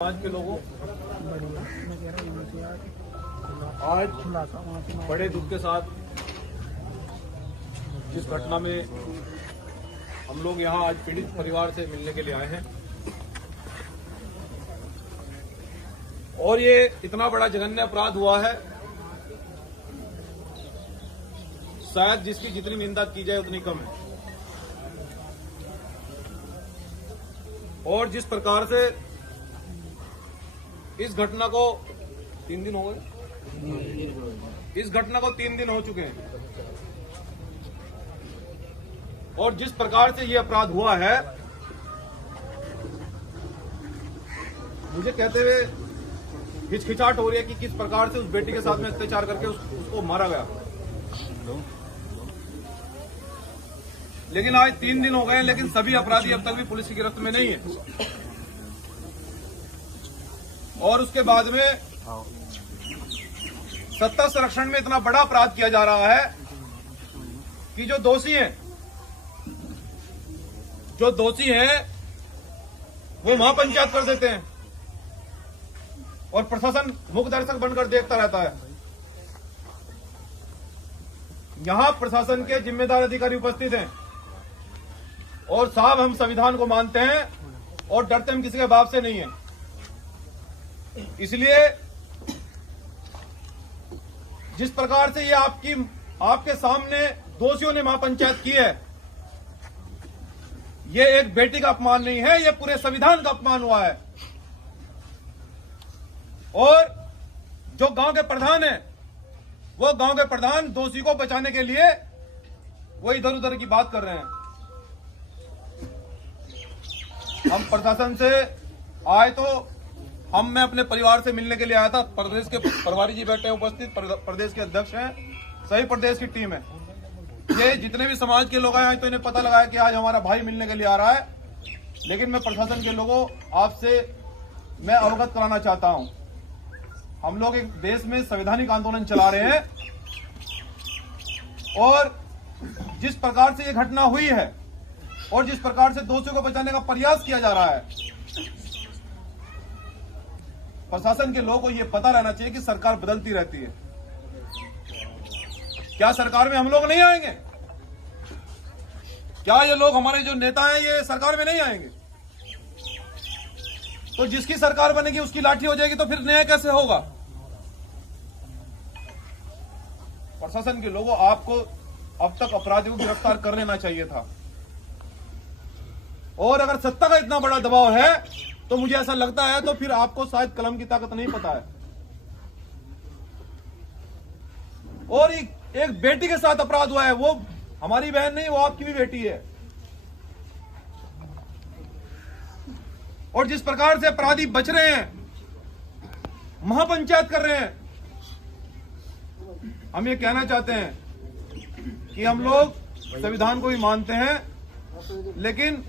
समाज के लोगों आज बड़े दुख के साथ जिस घटना में हम लोग यहाँ आज पीड़ित परिवार से मिलने के लिए आए हैं और ये इतना बड़ा जघन्य अपराध हुआ है, शायद जिसकी जितनी निंदा की जाए उतनी कम है। और जिस प्रकार से इस घटना को 3 दिन हो गए, इस घटना को 3 दिन हो चुके हैं और जिस प्रकार से ये अपराध हुआ है, मुझे कहते हुए हिचकिचाहट हो रही है कि किस प्रकार से उस बेटी के साथ में अत्याचार करके उसको मारा गया। लेकिन आज 3 दिन हो गए हैं, लेकिन सभी अपराधी अब तक भी पुलिस की गिरफ्त में नहीं है। और उसके बाद में सत्ता संरक्षण में इतना बड़ा अपराध किया जा रहा है कि जो दोषी हैं वो महापंचायत कर देते हैं और प्रशासन मूक दर्शक बनकर देखता रहता है। यहां प्रशासन के जिम्मेदार अधिकारी उपस्थित हैं और साहब, हम संविधान को मानते हैं और डरते हम किसी के बाप से नहीं है। इसलिए जिस प्रकार से ये आपके सामने दोषियों ने महापंचायत की है, ये एक बेटी का अपमान नहीं है, ये पूरे संविधान का अपमान हुआ है। और जो गांव के प्रधान है, वो गांव के प्रधान दोषी को बचाने के लिए वो इधर उधर की बात कर रहे हैं। हम प्रशासन से आए तो मैं अपने परिवार से मिलने के लिए आया था। प्रदेश के प्रभारी जी बैठे उपस्थित, प्रदेश के अध्यक्ष हैं, सही प्रदेश की टीम है। ये जितने भी समाज के लोग आए हैं तो इन्हें पता लगा है कि आज हमारा भाई मिलने के लिए आ रहा है। लेकिन मैं प्रशासन के लोगों आपसे मैं अवगत कराना चाहता हूं, हम लोग एक देश में संवैधानिक आंदोलन चला रहे हैं और जिस प्रकार से ये घटना हुई है और जिस प्रकार से दोषियों को बचाने का प्रयास किया जा रहा है, प्रशासन के लोगों को यह पता रहना चाहिए कि सरकार बदलती रहती है। क्या सरकार में हम लोग नहीं आएंगे? क्या ये लोग, हमारे जो नेता हैं, ये सरकार में नहीं आएंगे? तो जिसकी सरकार बनेगी उसकी लाठी हो जाएगी, तो फिर न्याय कैसे होगा? प्रशासन के लोगों, आपको अब तक अपराधियों को गिरफ्तार कर लेना चाहिए था। और अगर सत्ता का इतना बड़ा दबाव है तो मुझे ऐसा लगता है तो फिर आपको शायद कलम की ताकत नहीं पता है। और एक बेटी के साथ अपराध हुआ है, वो हमारी बहन नहीं, वो आपकी भी बेटी है। और जिस प्रकार से अपराधी बच रहे हैं, महापंचायत कर रहे हैं, हम ये कहना चाहते हैं कि हम लोग संविधान को भी मानते हैं, लेकिन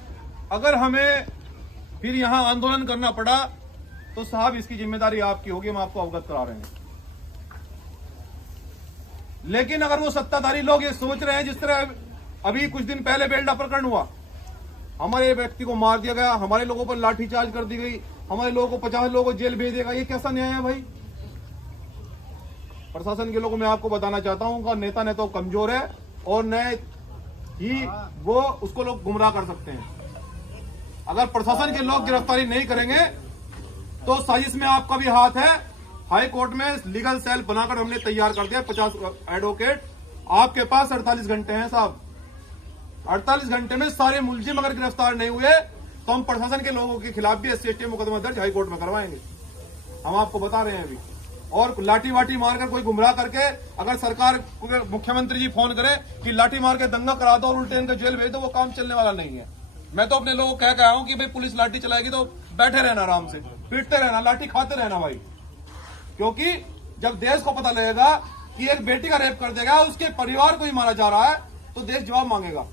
अगर हमें फिर यहां आंदोलन करना पड़ा तो साहब इसकी जिम्मेदारी आपकी होगी, हम आपको अवगत करा रहे हैं। लेकिन अगर वो सत्ताधारी लोग ये सोच रहे हैं, जिस तरह अभी कुछ दिन पहले बेलडा प्रकरण हुआ, हमारे व्यक्ति को मार दिया गया, हमारे लोगों पर लाठीचार्ज कर दी गई, हमारे लोगों को 50 लोगों को जेल भेज देगा, ये कैसा न्याय है भाई? प्रशासन के लोगों मैं आपको बताना चाहता हूं कि नेता ने तो कमजोर है और न ही वो उसको लोग गुमराह कर सकते हैं। अगर प्रशासन के लोग गिरफ्तारी नहीं करेंगे तो साजिश में आपका भी हाथ है। हाई कोर्ट में लीगल सेल बनाकर हमने तैयार कर दिया, 50 एडवोकेट। आपके पास 48 घंटे हैं साहब। 48 घंटे में सारे मुलजिम अगर गिरफ्तार नहीं हुए तो हम प्रशासन के लोगों के खिलाफ भी SC/ST मुकदमा दर्ज हाई कोर्ट में करवाएंगे। हम आपको बता रहे हैं अभी। और लाठी वाठी मारकर कोई गुमराह करके अगर सरकार, मुख्यमंत्री जी फोन करे कि लाठी मार के दंगा करा दो और उल्टे इनको जेल भेज दो, वो काम चलने वाला नहीं है। मैं तो अपने लोगों को कह के आया हूं कि भाई पुलिस लाठी चलाएगी तो बैठे रहना, आराम से पीटते रहना, लाठी खाते रहना भाई। क्योंकि जब देश को पता लगेगा कि एक बेटी का रेप कर देगा, उसके परिवार को ही मारा जा रहा है, तो देश जवाब मांगेगा।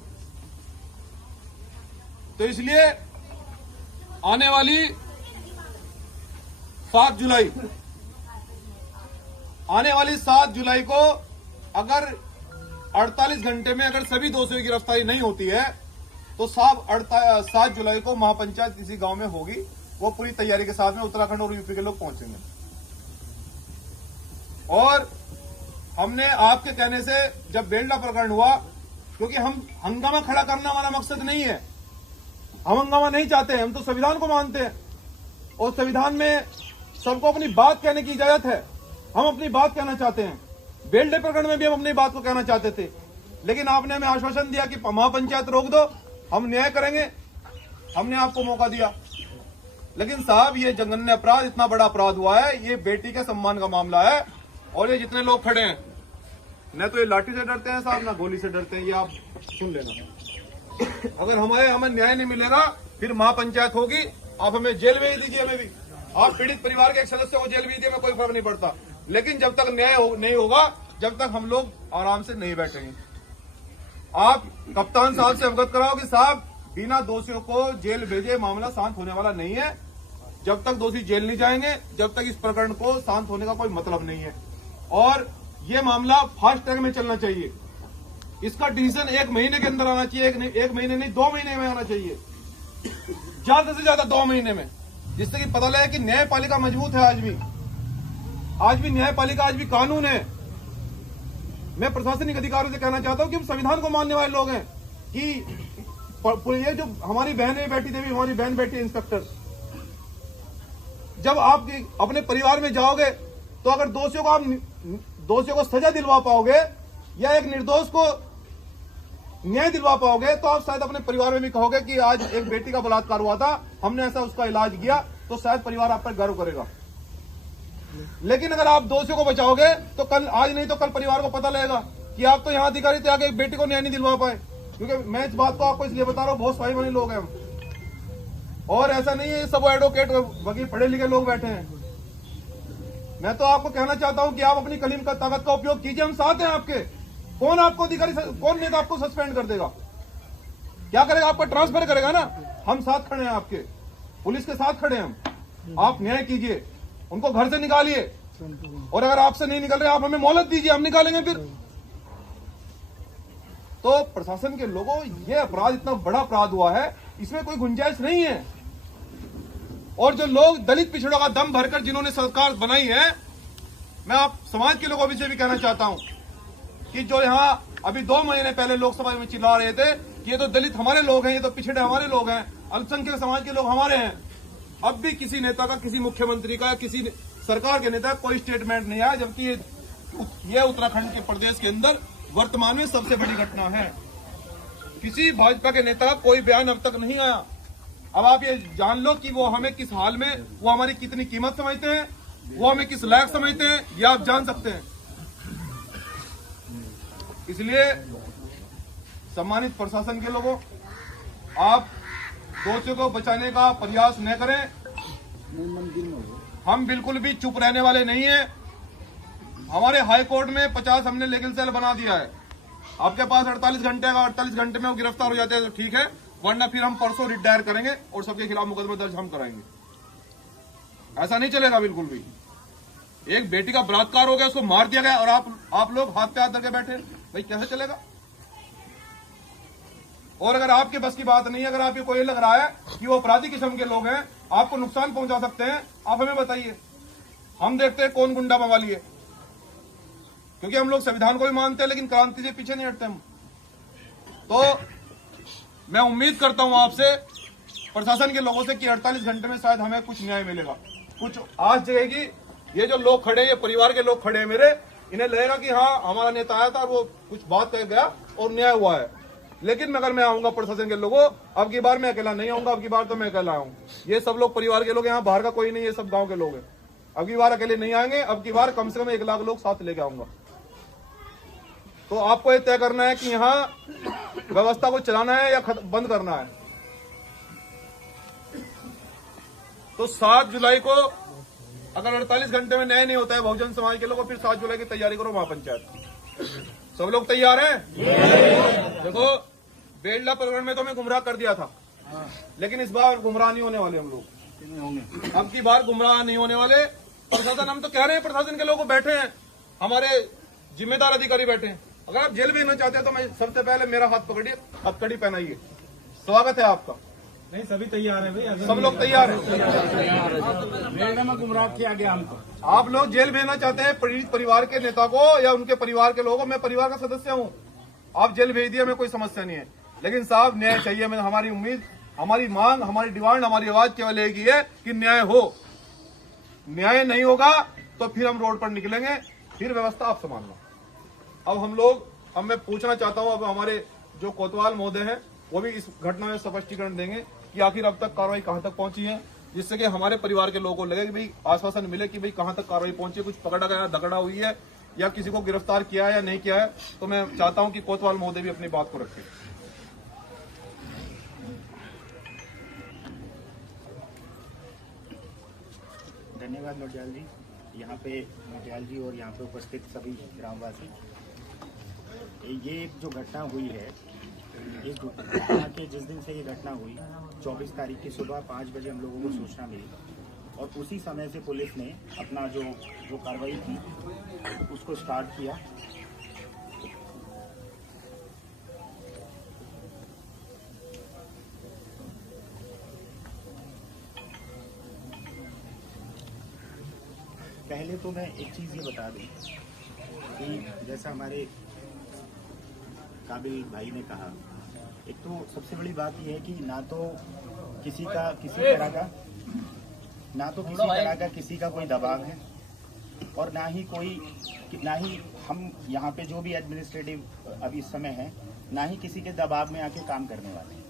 तो इसलिए आने वाली 7 जुलाई को अगर 48 घंटे में अगर सभी दोषियों की गिरफ्तारी नहीं होती है तो साहब 7 जुलाई को महापंचायत किसी गांव में होगी वो पूरी तैयारी के साथ में उत्तराखंड और यूपी के लोग पहुंचेंगे। और हमने आपके कहने से जब बेलडा प्रकरण हुआ, क्योंकि हम हंगामा खड़ा करना हमारा मकसद नहीं है, हम हंगामा नहीं चाहते हैं, हम तो संविधान को मानते हैं और संविधान में सबको अपनी बात कहने की इजाजत है। हम अपनी बात कहना चाहते हैं। बेलडे प्रकरण में भी हम अपनी बात को कहना चाहते थे, लेकिन आपने हमें आश्वासन दिया कि महापंचायत रोक दो, हम न्याय करेंगे। हमने आपको मौका दिया, लेकिन साहब ये जघन्य अपराध, इतना बड़ा अपराध हुआ है, ये बेटी के सम्मान का मामला है। और ये जितने लोग खड़े हैं, न तो ये लाठी से डरते हैं साहब, ना गोली से डरते हैं, ये आप सुन लेना। अगर हमें न्याय नहीं मिलेगा, फिर महापंचायत होगी, आप हमें जेल भेज दीजिए, हमें भी आप पीड़ित परिवार के एक सदस्य को जेल भेज दीजिए, हमें कोई फर्क नहीं पड़ता। लेकिन जब तक न्याय नहीं होगा, जब तक हम लोग आराम से नहीं बैठेंगे। आप कप्तान साहब से अवगत कराओ कि साहब बिना दोषियों को जेल भेजे मामला शांत होने वाला नहीं है। जब तक दोषी जेल नहीं जाएंगे, जब तक इस प्रकरण को शांत होने का कोई मतलब नहीं है। और ये मामला फास्ट ट्रैक में चलना चाहिए। इसका डिसीजन 1 महीने के अंदर आना चाहिए, एक महीने नहीं 2 महीने में आना चाहिए, ज्यादा से ज्यादा 2 महीने में, जिससे कि पता लगे कि न्यायपालिका मजबूत है। आज भी न्यायपालिका, आज भी कानून है। मैं प्रशासनिक अधिकारियों से कहना चाहता हूं कि हम संविधान को मानने वाले लोग हैं कि ये जो हमारी बहनें बैठी थी, हमारी बहन बैठी इंस्पेक्टर, जब आप अपने परिवार में जाओगे तो अगर दोषियों को सजा दिलवा पाओगे या एक निर्दोष को न्याय दिलवा पाओगे, तो आप शायद अपने परिवार में भी कहोगे कि आज एक बेटी का बलात्कार हुआ था, हमने ऐसा उसका इलाज किया, तो शायद परिवार आप पर गर्व करेगा। लेकिन अगर आप दोषियों को बचाओगे तो कल, आज नहीं तो कल परिवार को पता लगेगा कि आप तो यहाँ अधिकारी थे, आगे एक बेटी को न्याय नहीं दिलवा पाए। क्योंकि मैं इस बात को आपको इसलिए बता रहा हूँ, बहुत स्वाभिमानी लोग हैं हम, और ऐसा नहीं है सब एडवोकेट वकील पढ़े लिखे लोग बैठे हैं। मैं तो आपको कहना चाहता हूं कि आप अपनी कलीम का ताकत का उपयोग कीजिए, हम साथ हैं आपके। कौन आपको अधिकारी, कौन नेता आपको सस्पेंड कर देगा? क्या करेगा? आपका ट्रांसफर करेगा ना। हम साथ खड़े हैं आपके, पुलिस के साथ खड़े हैं हम। आप न्याय कीजिए, उनको घर से निकालिए, और अगर आपसे नहीं निकल रहे आप हमें मोहलत दीजिए, हम निकालेंगे फिर। तो प्रशासन के लोगों, ये अपराध इतना बड़ा अपराध हुआ है, इसमें कोई गुंजाइश नहीं है। और जो लोग दलित पिछड़ों का दम भरकर जिन्होंने सरकार बनाई है, मैं आप समाज के लोगों से भी कहना चाहता हूं कि जो यहां अभी 2 महीने पहले लोकसभा में चिल्ला रहे थे कि ये तो दलित हमारे लोग हैं, ये तो पिछड़े हमारे लोग हैं, अल्पसंख्यक समाज के लोग हमारे हैं, अब भी किसी नेता का, किसी मुख्यमंत्री का, किसी सरकार के नेता का कोई स्टेटमेंट नहीं आया, जबकि ये उत्तराखंड के प्रदेश के अंदर वर्तमान में सबसे बड़ी घटना है। किसी भाजपा के नेता का कोई बयान अब तक नहीं आया। अब आप ये जान लो कि वो हमें किस हाल में, वो हमारी कितनी कीमत समझते हैं, वो हमें किस लायक समझते हैं, ये आप जान सकते हैं। इसलिए सम्मानित प्रशासन के लोगों, आप दोषियों को बचाने का प्रयास न करें। हम बिल्कुल भी चुप रहने वाले नहीं हैं। हमारे हाई कोर्ट में 50 हमने लीगल सेल बना दिया है। आपके पास 48 घंटे का, 48 घंटे में वो गिरफ्तार हो जाते हैं तो ठीक है, वरना फिर हम परसों रिट दायर करेंगे और सबके खिलाफ मुकदमा दर्ज हम कराएंगे। ऐसा नहीं चलेगा बिल्कुल भी। एक बेटी का बलात्कार हो गया, उसको मार दिया गया, और आप लोग हाथ पे हाथ करके बैठे, भाई कैसे चलेगा? और अगर आपके बस की बात नहीं है, अगर आपको कोई लग रहा है कि वो अपराधी किस्म के लोग हैं, आपको नुकसान पहुंचा सकते हैं, आप हमें बताइए, हम देखते हैं कौन गुंडा बवाली है। क्योंकि हम लोग संविधान को भी मानते हैं, लेकिन क्रांति से पीछे नहीं हटते हम। तो मैं उम्मीद करता हूं आपसे, प्रशासन के लोगों से, कि 48 घंटे में शायद हमें कुछ न्याय मिलेगा, कुछ आज जगेगी। ये जो लोग खड़े हैं, ये परिवार के लोग खड़े हैं मेरे, इन्हें लगेगा कि हाँ हमारा नेता आया था और वो कुछ बात कह गया और न्याय हुआ है। लेकिन अगर मैं आऊंगा प्रशासन के लोगों, अब की बार मैं अकेला नहीं आऊंगा, अब की बार तो मैं अकेला आऊं। ये सब लोग परिवार के लोग, यहाँ बाहर का कोई नहीं, ये सब गाँव के लोग हैं। अब की बार अकेले नहीं आएंगे, अब की बार कम से कम 1 लाख लोग साथ लेके आऊंगा। तो आपको ये तय करना है कि यहाँ व्यवस्था को चलाना है या बंद करना है। तो 7 जुलाई को अगर 48 घंटे में न्याय नहीं होता है बहुजन समाज के लोगों, फिर 7 जुलाई की तैयारी करो महापंचायत। सब लोग तैयार हैं? देखो, बेलडा प्रकरण में तो हमें गुमराह कर दिया था, लेकिन इस बार गुमराह नहीं होने वाले हम लोग। अब की बार गुमराह नहीं होने वाले। प्रशासन, हम तो कह रहे हैं, प्रशासन के लोग बैठे हैं, हमारे जिम्मेदार अधिकारी बैठे हैं। अगर आप जेल भेजना चाहते हैं तो मैं सबसे पहले मेरा हाथ पकड़िए, हथकड़ी पहनाइए, स्वागत है आपका। नहीं, सभी तैयार है भाई, सब लोग तैयार हैं। में गुमराह किया गया हमको। आप लोग जेल भेजना चाहते हैं पीड़ित परिवार के नेता को या उनके परिवार के लोगों को? मैं परिवार का सदस्य हूं, आप जेल भेज दिए, मैं कोई समस्या नहीं है, लेकिन साहब न्याय चाहिए। मैं हमारी उम्मीद, हमारी मांग, हमारी डिमांड, हमारी आवाज केवल एक ही है कि न्याय हो। न्याय नहीं होगा तो फिर हम रोड पर निकलेंगे, फिर व्यवस्था आप संभालना। अब मैं पूछना चाहता हूं, अब हमारे जो कोतवाल महोदय हैं वो भी इस घटना में स्पष्टीकरण देंगे कि आखिर अब तक कार्रवाई कहां तक पहुंची है, जिससे कि हमारे परिवार के लोगों को लगे कि भाई आश्वासन मिले कि भाई कहां तक कार्रवाई पहुंची है, कुछ पकड़ा गया, दगड़ा हुई है या किसी को गिरफ्तार किया है या नहीं किया है। तो मैं चाहता हूं कि कोतवाल महोदय भी अपनी बात को रखें। धन्यवाद नोटियाल जी। यहाँ पे नोटियाल जी और यहाँ पे उपस्थित सभी ग्रामवासी, ये जो घटना हुई है, ये घटना के जिस दिन से ये घटना हुई 24 तारीख की सुबह 5 बजे हम लोगों को सूचना मिली और उसी समय से पुलिस ने अपना जो कार्रवाई थी उसको स्टार्ट किया। पहले तो मैं एक चीज़ ये बता दूं कि जैसा हमारे काबिल भाई ने कहा, एक तो सबसे बड़ी बात यह है कि ना तो किसी तरह का किसी का कोई दबाव है और ना ही हम यहाँ पे जो भी एडमिनिस्ट्रेटिव अभी इस समय है, ना ही किसी के दबाव में आके काम करने वाले हैं।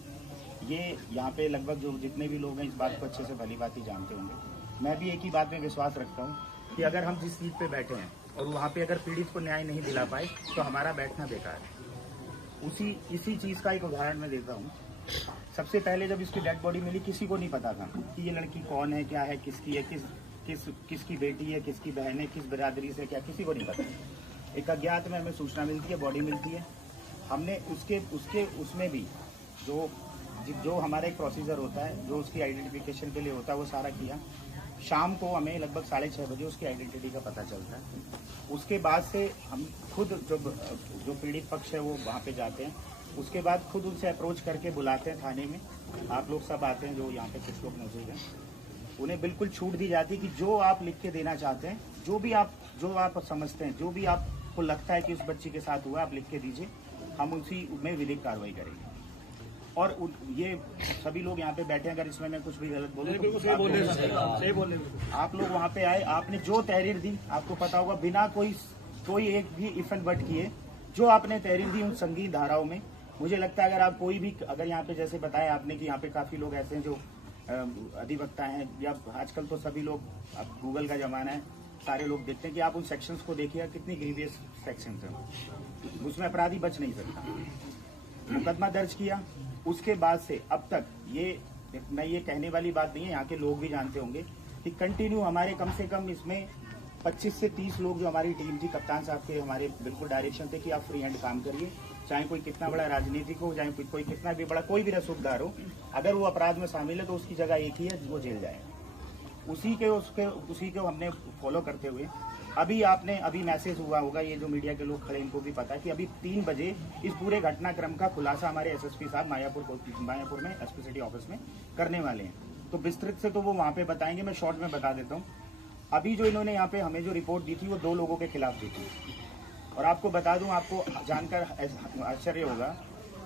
ये यहाँ पे लगभग जो जितने भी लोग हैं इस बात को अच्छे से भली भांति जानते होंगे। मैं भी एक ही बात में विश्वास रखता हूँ कि अगर हम जिस सीट पे बैठे हैं और वहाँ पे अगर पीड़ित को न्याय नहीं दिला पाए तो हमारा बैठना बेकार है। इसी चीज़ का एक उदाहरण मैं देता हूँ। सबसे पहले जब इसकी डेड बॉडी मिली, किसी को नहीं पता था कि ये लड़की कौन है, क्या है, किसकी है, किसकी बेटी है, किसकी बहन है, किस बिरादरी से, क्या, किसी को नहीं पता। एक अज्ञात में हमें सूचना मिलती है, बॉडी मिलती है। हमने उसमें भी जो हमारा एक प्रोसीजर होता है, जो उसकी आइडेंटिफिकेशन के लिए होता है, वो सारा किया। शाम को हमें लगभग 6:30 बजे उसकी आइडेंटिटी का पता चलता है। उसके बाद से हम खुद जो पीड़ित पक्ष है वो वहाँ पे जाते हैं। उसके बाद खुद उनसे अप्रोच करके बुलाते हैं थाने में। आप लोग सब आते हैं, जो यहाँ पे कुछ लोग मौजूद हैं, उन्हें बिल्कुल छूट दी जाती है कि जो आप लिख के देना चाहते हैं, जो आप समझते हैं, जो भी आपको लगता है कि उस बच्ची के साथ हुआ, आप लिख के दीजिए, हम उसी में विधिक कार्रवाई करेंगे। और ये सभी लोग यहाँ पे बैठे हैं, अगर इसमें मैं कुछ भी गलत बोलूँ तो सही बोले। आप लोग वहाँ पे आए, आपने जो तहरीर दी, आपको पता होगा, बिना कोई एक भी इफन बट किए जो आपने तहरीर दी उन संगीन धाराओं में, मुझे लगता है अगर यहाँ पे जैसे बताया आपने कि यहाँ पे काफी लोग ऐसे हैं जो अधिवक्ता हैं, या आजकल तो सभी लोग, अब गूगल का जमाना है, सारे लोग देखते हैं कि आप उन सेक्शंस को देखिए, कितनी ग्रीवियस सेक्शंस हैं, उसमें अपराधी बच नहीं सकता। मुकदमा दर्ज किया, उसके बाद से अब तक मैं ये कहने वाली बात नहीं है, यहाँ के लोग भी जानते होंगे कि कंटिन्यू हमारे कम से कम इसमें 25 से 30 लोग जो हमारी टीम थी, कप्तान साहब के हमारे बिल्कुल डायरेक्शन थे कि आप फ्री हैंड काम करिए, चाहे कोई कितना बड़ा राजनीतिक हो, चाहे कोई कितना भी बड़ा कोई भी रसूखदार हो, अगर वो अपराध में शामिल है तो उसकी जगह एक ही है, वो जेल जाए। उसी को हमने फॉलो करते हुए अभी मैसेज हुआ होगा, ये जो मीडिया के लोग खड़े इनको भी पता है कि अभी 3 बजे इस पूरे घटनाक्रम का खुलासा हमारे एसएसपी साहब मायापुर में एसपी सिटी ऑफिस में करने वाले हैं। तो विस्तृत से तो वो वहाँ पे बताएंगे, मैं शॉर्ट में बता देता हूँ। अभी जो इन्होंने यहाँ पे हमें जो रिपोर्ट दी थी वो 2 लोगों के खिलाफ दी थी, और आपको बता दूं, आपको जानकर आश्चर्य होगा,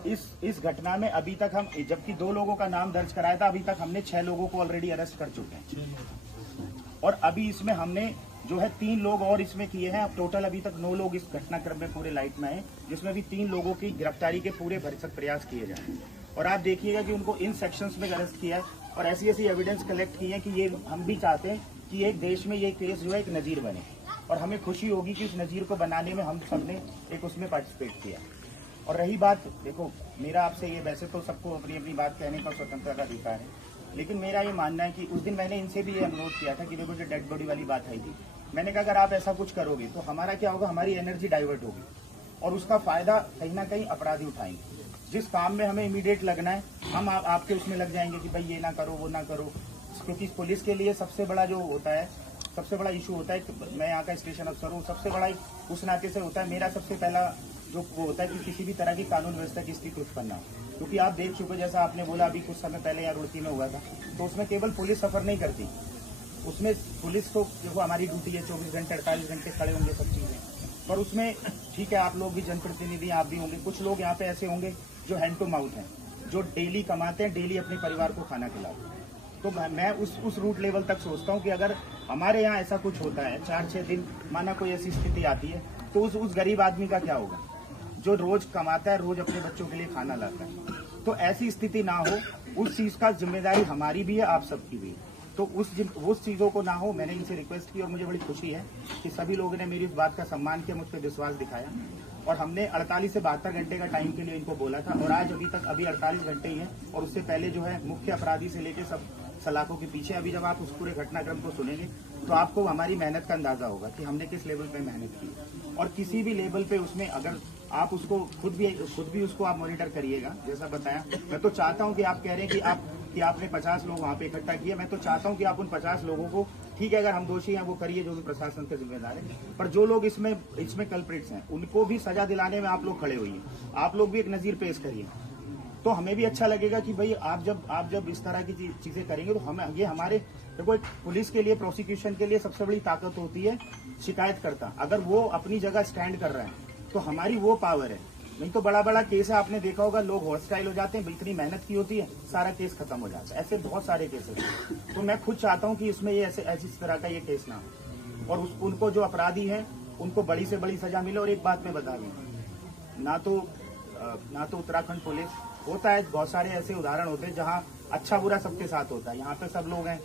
इस घटना में अभी तक हम, जबकि 2 लोगों का नाम दर्ज कराया था, अभी तक हमने 6 लोगों को ऑलरेडी अरेस्ट कर चुके हैं, और अभी इसमें हमने जो है 3 लोग और इसमें किए हैं। अब टोटल अभी तक 9 लोग इस घटनाक्रम में पूरे लाइट में आए, जिसमें भी 3 लोगों की गिरफ्तारी के पूरे भरसक प्रयास किए जाए। और आप देखिएगा कि उनको इन सेक्शंस में अरेस्ट किया है और ऐसी एविडेंस कलेक्ट की है कि ये हम भी चाहते हैं कि एक देश में ये केस जो है एक नजीर बने, और हमें खुशी होगी कि उस नजीर को बनाने में हम सबने एक उसमें पार्टिसिपेट किया। और रही बात, देखो मेरा आपसे ये, वैसे तो सबको अपनी अपनी बात कहने का स्वतंत्रता का अधिकार है, लेकिन मेरा ये मानना है कि उस दिन मैंने इनसे भी ये अनुरोध किया था कि देखो जो डेड बॉडी वाली बात आई थी, मैंने कहा अगर आप ऐसा कुछ करोगे तो हमारा क्या होगा, हमारी एनर्जी डाइवर्ट होगी और उसका फायदा कहीं ना कहीं अपराधी उठाएंगे। जिस काम में हमें इमीडिएट लगना है, हम आपके उसमें लग जाएंगे कि भाई ये ना करो, वो ना करो, क्योंकि पुलिस के लिए सबसे बड़ा जो होता है, सबसे बड़ा इशू होता है, मैं यहाँ का स्टेशन अफसर हूँ, सबसे बड़ा उस नाते से होता है, मेरा सबसे पहला जो वो होता है कि किसी भी तरह की कानून व्यवस्था की स्थिति उत्पन्न हो। क्योंकि आप देख चुके, जैसा आपने बोला अभी कुछ समय पहले यहाँ रुड़की में हुआ था, तो उसमें केवल पुलिस सफर नहीं करती, उसमें पुलिस को देखो हमारी ड्यूटी है 24 घंटे 48 घंटे खड़े होंगे सब चीजें, पर उसमें ठीक है आप लोग भी जनप्रतिनिधि आप भी होंगे, कुछ लोग यहाँ पे ऐसे होंगे जो हैंड टू माउथ हैं, जो डेली कमाते हैं, डेली अपने परिवार को खाना खिलाते हैं। तो मैं उस रूट लेवल तक सोचता हूँ कि अगर हमारे यहाँ ऐसा कुछ होता है 4-6 दिन माना कोई ऐसी स्थिति आती है, तो उस गरीब आदमी का क्या होगा जो रोज कमाता है, रोज अपने बच्चों के लिए खाना लाता है। तो ऐसी स्थिति ना हो, उस चीज का जिम्मेदारी हमारी भी है, आप सबकी भी है। तो उस चीजों को ना हो, मैंने इनसे रिक्वेस्ट की और मुझे बड़ी खुशी है कि सभी लोगों ने मेरी इस बात का सम्मान किया, मुझ पर विश्वास दिखाया और हमने 48 से 72 घंटे का टाइम के लिए इनको बोला था और आज अभी 48 घंटे ही हैं और उससे पहले जो है मुख्य अपराधी से लेकर सब सलाखों के पीछे। अभी जब आप उस पूरे घटनाक्रम को सुनेंगे तो आपको हमारी मेहनत का अंदाजा होगा कि हमने किस लेवल पे मेहनत की और किसी भी लेवल पे उसमें अगर आप उसको खुद भी उसको आप मॉनिटर करिएगा। जैसा बताया, मैं तो चाहता हूं कि आप कह रहे हैं कि आपने 50 लोग वहां पे इकट्ठा किए, मैं तो चाहता हूं कि आप उन 50 लोगों को, ठीक है अगर हम दोषी हैं वो करिए, जो भी प्रशासन के जिम्मेदार है, पर जो लोग इसमें कल्प्रिट्स हैं उनको भी सजा दिलाने में आप लोग खड़े होइए, आप लोग भी एक नजीर पेश करिए। तो हमें भी अच्छा लगेगा कि भाई आप जब इस तरह की चीजें करेंगे तो हम ये हमारे देखो, पुलिस के लिए, प्रोसिक्यूशन के लिए सबसे बड़ी ताकत होती है शिकायतकर्ता। अगर वो अपनी जगह स्टैंड कर रहा है तो हमारी वो पावर है। नहीं तो बड़ा बड़ा केस है, आपने देखा होगा, लोग हॉस्टाइल हो जाते हैं, इतनी मेहनत की होती है, सारा केस खत्म हो जाता है। ऐसे बहुत सारे केसेस हैं। तो मैं खुद चाहता हूं कि इसमें ये ऐसी तरह का ये केस ना हो और उनको जो अपराधी हैं उनको बड़ी से बड़ी सजा मिले। और एक बात मैं बता दूं, ना तो उत्तराखंड पुलिस होता है, बहुत सारे ऐसे उदाहरण होते हैं जहां अच्छा बुरा सबके साथ होता है। यहाँ पे सब लोग हैं,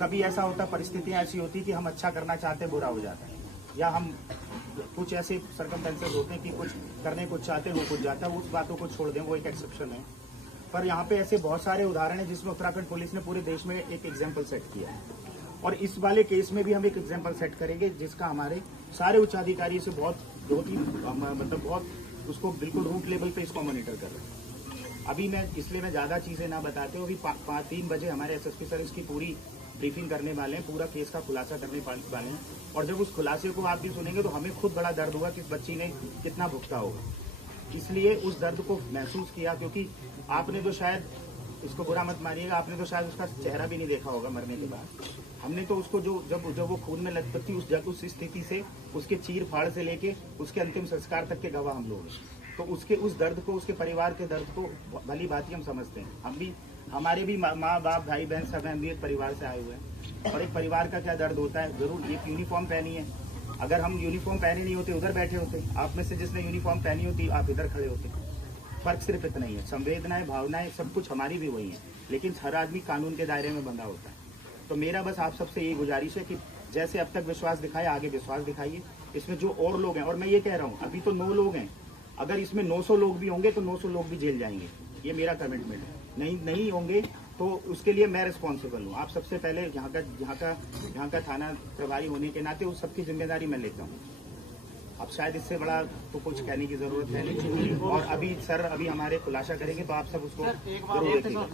कभी ऐसा होता है, परिस्थितियां ऐसी होती कि हम अच्छा करना चाहते बुरा हो जाता है, या हम कुछ ऐसे सर्कमस्टेंसेस होते हैं कि कुछ करने को चाहते हो कुछ जाता है, उस बातों को छोड़ दें, वो एक एक्सेप्शन है। पर यहाँ पे ऐसे बहुत सारे उदाहरण हैं जिसमें उत्तराखंड पुलिस ने पूरे देश में एक एग्जाम्पल सेट किया है और इस वाले केस में भी हम एक एग्जाम्पल सेट करेंगे जिसका हमारे सारे उच्चाधिकारी से बहुत ही बहुत उसको बिल्कुल रूट लेवल पे इसको मॉनिटर कर रहे हैं। अभी इसलिए मैं ज्यादा चीजें ना बताते हूँ, अभी 3 बजे हमारे एसएसपी सर इसकी पूरी ब्रीफिंग करने वाले हैं, पूरा केस का खुलासा करने वाले हैं और जब उस खुलासे को आप भी सुनेंगे तो हमें खुद बड़ा दर्द होगा कि इस बच्ची ने कितना भुगता होगा। इसलिए उस दर्द को महसूस किया, क्योंकि आपने तो शायद, इसको बुरा मत मानिएगा, आपने तो शायद उसका चेहरा भी नहीं देखा होगा मरने के बाद। हमने तो उसको जब वो खून में लथपथ थी उस स्थिति से, उसके चीर फाड़ से लेके उसके अंतिम संस्कार तक के गवाह हम लोग हैं। तो उसके उस दर्द को, उसके परिवार के दर्द को भली भांति हम समझते हैं। हमारे भी माँ बाप भाई बहन सब हैं, हम भी एक परिवार से आए हुए हैं और एक परिवार का क्या दर्द होता है। जरूर एक यूनिफॉर्म पहनी है, अगर हम यूनिफॉर्म पहने नहीं होते उधर बैठे होते, आप में से जिसने यूनिफॉर्म पहनी होती आप इधर खड़े होते। फर्क सिर्फ इतना ही है, संवेदनाएं भावनाएं सब कुछ हमारी भी वही है, लेकिन हर आदमी कानून के दायरे में बंधा होता है। तो मेरा बस आप सबसे यही गुजारिश है कि जैसे अब तक विश्वास दिखाया, आगे विश्वास दिखाइए। इसमें जो और लोग हैं, और मैं ये कह रहा हूँ अभी तो 9 लोग हैं, अगर इसमें 900 लोग भी होंगे तो 900 लोग भी जेल जाएंगे, ये मेरा कमिटमेंट है। नहीं होंगे तो उसके लिए मैं रिस्पॉन्सिबल हूँ। आप सबसे पहले यहाँ का थाना प्रभारी होने के नाते उस सबकी जिम्मेदारी मैं लेता हूँ। अब शायद इससे बड़ा तो कुछ कहने की जरूरत है नहीं, और अभी सर हमारे खुलासा करेंगे तो आप सब उसको जरूर देखेंगे।